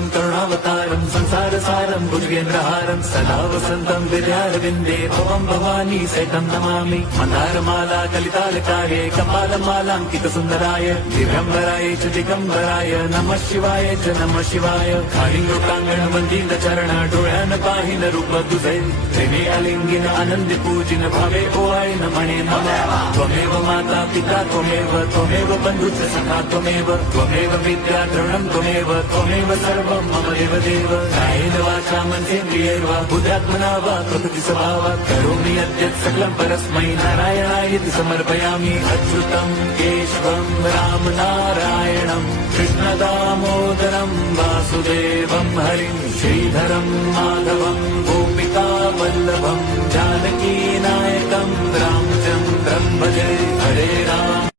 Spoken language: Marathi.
रामचन्द्रं करुणावतारं संसारसारं भुजगेन्द्रहारं सदा वसन्तं विद्यारविन्दे भवं भवानी सहितं नमामि। मन्दारमाला कलितालकाये कपालमालाङ्कितसुन्दराय दिव्यम्बराय च दिगम्बराय नमः शिवाय च नमः शिवाय। काळिङ्गोटाङ्गण वन्दित चरण डोळ्यान पाहिन रूप तुझे प्रेमे अलिंगिन आनंदी पूजिन भावे ओवाळीन म्हणे नमः। त्वमेव माता पिता त्वमेव बन्धुश्च सखा त्वमेव विद्या द्रवणं त्वमेव सर्वं मम देव कायेन वाचा मनसेन्द्रियैर्वा बुद्ध्यात्मना वा प्रकृति स्वभावात् करोमि यद्यत् सकलं परस्मै नारायणायेति समर्पयामि। अच्युतं केशवं राम नारायणं कृष्णदामोदरं वासुदेवं हरिं श्रीधरं माधवं गोपिका वल्लभं जानकी नायकं रामचन्द्रं भजे। हरे राम